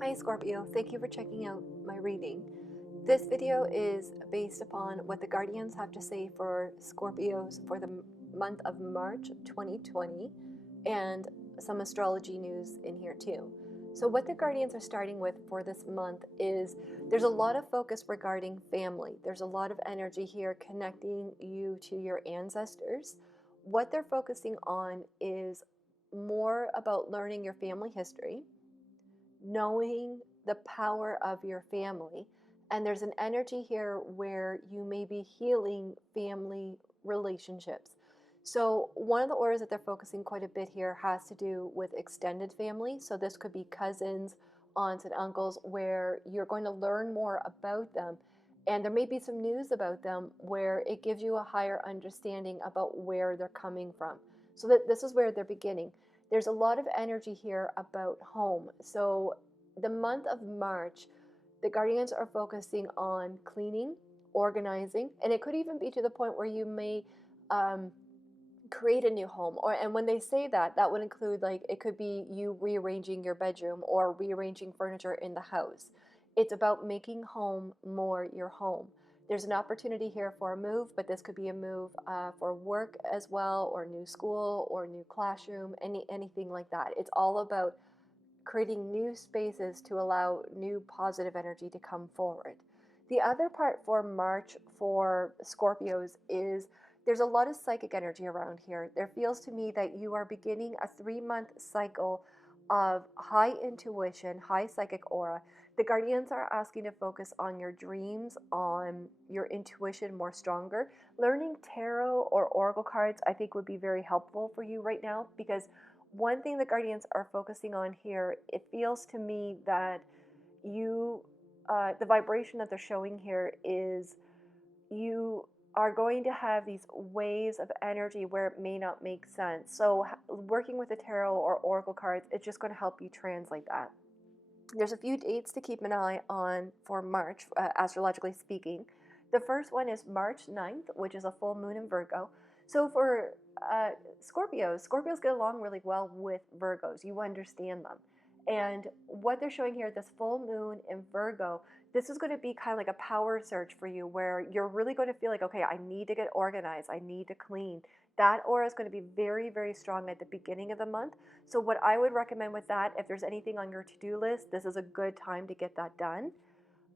Hi Scorpio, thank you for checking out my reading. This video is based upon what the Guardians have to say for Scorpios for the month of March 2020 and some astrology news in here too. So what the Guardians are starting with for this month is there's a lot of focus regarding family. There's a lot of energy here connecting you to your ancestors. What they're focusing on is more about learning your family history, knowing the power of your family. And there's an energy here where you may be healing family relationships. So, one of the auras that they're focusing quite a bit here has to do with extended family. So, this could be cousins, aunts, and uncles, where you're going to learn more about them. And there may be some news about them where it gives you a higher understanding about where they're coming from. So, that this is where they're beginning. There's a lot of energy here about home. So the month of March, the Guardians are focusing on cleaning, organizing, and it could even be to the point where you may create a new home. And when they say that, that would include, like, it could be you rearranging your bedroom or rearranging furniture in the house. It's about making home more your home. There's an opportunity here for a move, but this could be a move for work as well, or new school, or new classroom, anything like that. It's all about creating new spaces to allow new positive energy to come forward. The other part for March for Scorpios is there's a lot of psychic energy around here. There feels to me that you are beginning a 3-month cycle of high intuition, high psychic aura. The Guardians are asking to focus on your dreams, on your intuition more stronger. Learning tarot or oracle cards, I think, would be very helpful for you right now, because one thing the Guardians are focusing on here, it feels to me that you, the vibration that they're showing here is you are going to have these waves of energy where it may not make sense. So working with the tarot or oracle cards, it's just going to help you translate that. There's a few dates to keep an eye on for March, astrologically speaking. The first one is March 9th, which is a full moon in Virgo. So for Scorpios get along really well with Virgos. You understand them. And what they're showing here, this full moon in Virgo, this is going to be kind of like a power surge for you, where you're really going to feel like, okay, I need to get organized. I need to clean. That aura is going to be very, very strong at the beginning of the month. So what I would recommend with that, if there's anything on your to-do list, this is a good time to get that done.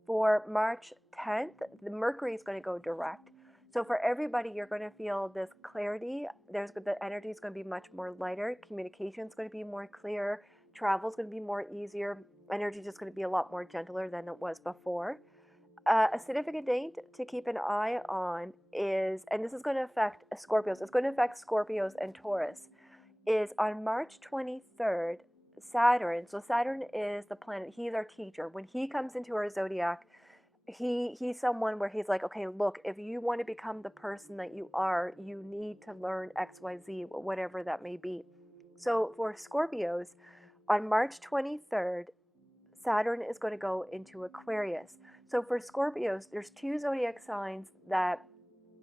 For March 10th, the Mercury is going to go direct. So for everybody, you're going to feel this clarity. The energy is going to be much more lighter. Communication is going to be more clear. Travel is going to be more easier. Energy is just going to be a lot more gentler than it was before. A significant date to keep an eye on is, and this is going to affect Scorpios, it's going to affect Scorpios and Taurus, is on March 23rd, Saturn. So Saturn is the planet, he's our teacher. When he comes into our zodiac, he's someone where he's like, okay, look, if you want to become the person that you are, you need to learn XYZ, whatever that may be. So for Scorpios, on March 23rd, Saturn is going to go into Aquarius. So for Scorpios, there's 2 zodiac signs that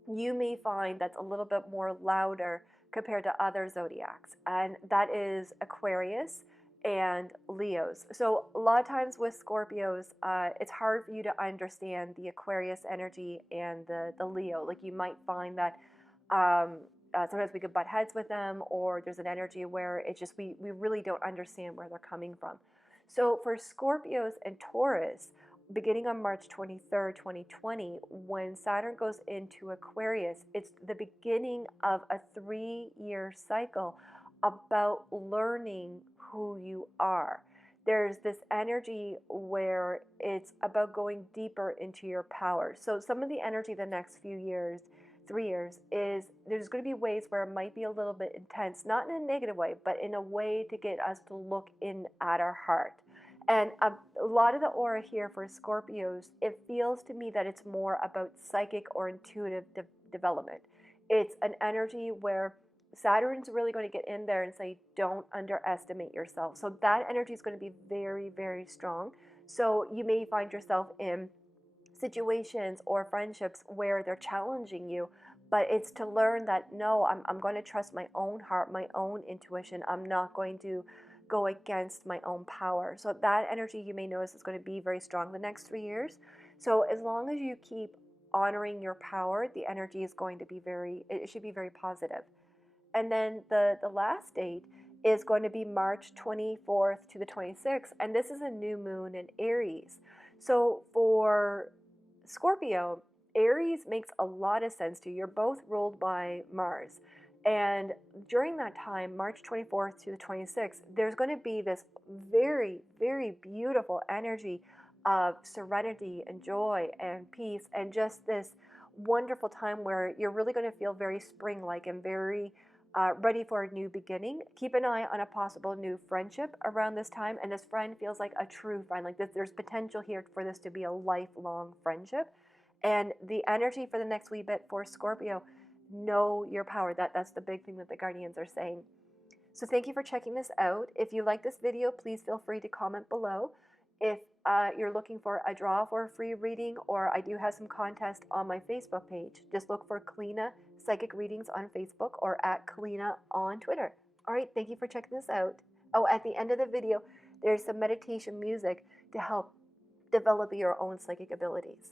you may find that's a little bit more louder compared to other zodiacs, and that is Aquarius and Leos. So a lot of times with Scorpios, it's hard for you to understand the Aquarius energy and the Leo. Like, you might find that sometimes we could butt heads with them, or there's an energy where it's just we really don't understand where they're coming from. So for Scorpios and Taurus, beginning on March 23rd, 2020, when Saturn goes into Aquarius, it's the beginning of a 3-year cycle about learning who you are. There's this energy where it's about going deeper into your power. So some of the energy the next few years, 3 years, is there's going to be ways where it might be a little bit intense, not in a negative way, but in a way to get us to look in at our heart. And a lot of the aura here for Scorpios, it feels to me that it's more about psychic or intuitive development. It's an energy where Saturn's really going to get in there and say, don't underestimate yourself. So that energy is going to be very, very strong. So you may find yourself in situations or friendships where they're challenging you, but it's to learn that, no, I'm going to trust my own heart, my own intuition. I'm not going to go against my own power. So that energy, you may notice, is going to be very strong the next 3 years. So as long as you keep honoring your power, the energy is going to be it should be very positive. And then the last date is going to be March 24th to the 26th, and this is a new moon in Aries. So for Scorpio, Aries makes a lot of sense to you. You're both ruled by Mars. And during that time, March 24th to the 26th, there's going to be this very, very beautiful energy of serenity and joy and peace, and just this wonderful time where you're really going to feel very spring-like and very ready for a new beginning. Keep an eye on a possible new friendship around this time, and this friend feels like a true friend. Like this, there's potential here for this to be a lifelong friendship. And the energy for the next wee bit for Scorpio, know your power. That's the big thing that the guardians are saying. So thank you for checking this out. If you like this video, please feel free to comment below. If you're looking for a draw for a free reading, or I do have some contest on my Facebook page, just look for Kelliena Psychic Readings on Facebook or at Kelliena on Twitter. All right, thank you for checking this out. Oh, at the end of the video, there's some meditation music to help develop your own psychic abilities.